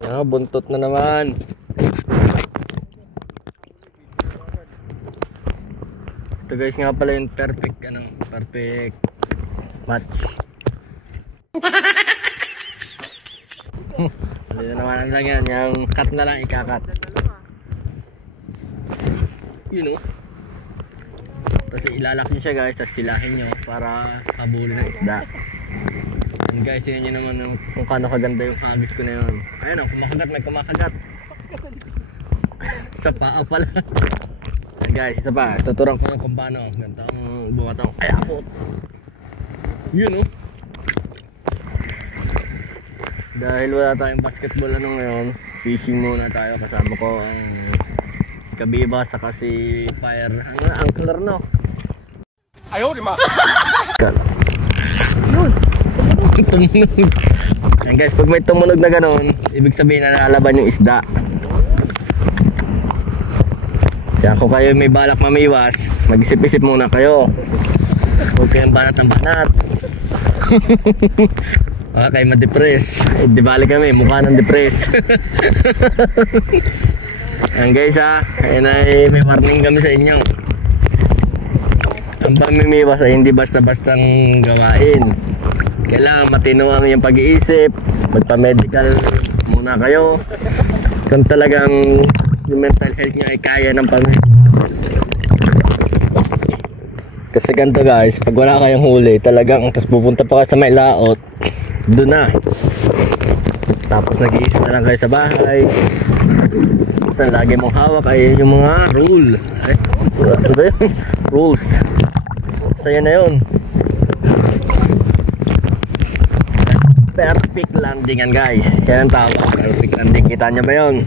Ah, buntot na naman. Ito guys nga pala yung perfect match. Hindi na naman ang lagyan, yung cut na lang ikakat. Yun o. Tapos ilalak nyo siya guys, tapos silahin nyo para habulin ng isda. And guys, yun nyo naman kung paano kaganda yung hagis ko na yun. Ayun o, kumakagat, may kumakagat. Sa paa pala. And guys, isa pa, tuturuan ko kung paano gantang bumatang kayapot. Yun o. Dahil wala tayong basketball ngayon, fishing muna tayo. Kasama ko ang Kabiba saka si Fire Angler, no? Ayaw, di ma! Tumunog. Ayan guys, pag may tumunog na ganon, ibig sabihin na nalalaban yung isda. Kaya kung kayo may balak mamiwas, mag-isip-isip muna kayo. Huwag kayong banat ng banat. Baka kayo ma-depress. Di bali kami, mukha ng depress. Ayan guys ha, ayan ay may warning kami sa inyo. Ang pamimiwas ay hindi basta-bastang gawain. Kailangan matino ang iyong pag-iisip, magpa-medical muna kayo. Kung talagang yung mental health nyo ay kaya ng kasi ganito guys, pag wala kayong huli talagang, tapos pupunta pa kayo sa may laot, doon na. Tapos nag-iisip na lang kayo sa bahay. Saan lagi mong hawak ay yung mga rules. So yan na yun. Perfect landingan guys. Yan ang tawag, perfect landing. Kita nyo ba yun?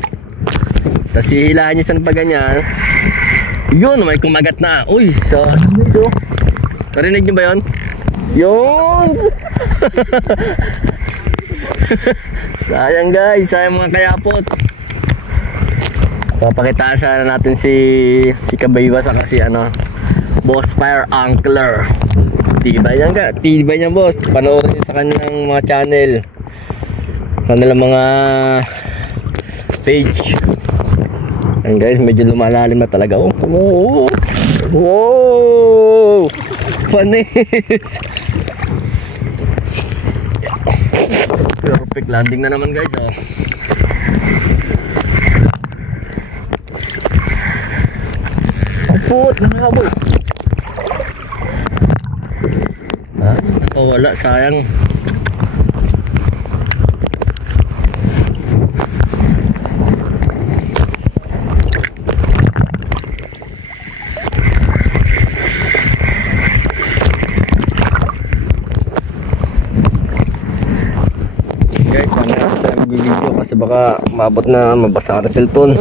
Tapos hihilahan nyo saan pa ganyan. Yun, may kumagat na. Uy, so narinig nyo ba yun? Yun. Sayang guys, sayang mga kayapot. Papakitaan sana natin si Kabiba saka si Boss Fire Angler. Tibay niyan ka, tibay niyan boss. Panoorin niyo sa kanilang mga channel, kanilang mga page. And guys, medyo lumalalim na talaga. Oh. Wow! Panis! Perfect landing na naman guys. Apot, nakaboy. Oh, wala, sayang. Guys, sana nag-video kasi baka mabot na mabasa ang cellphone.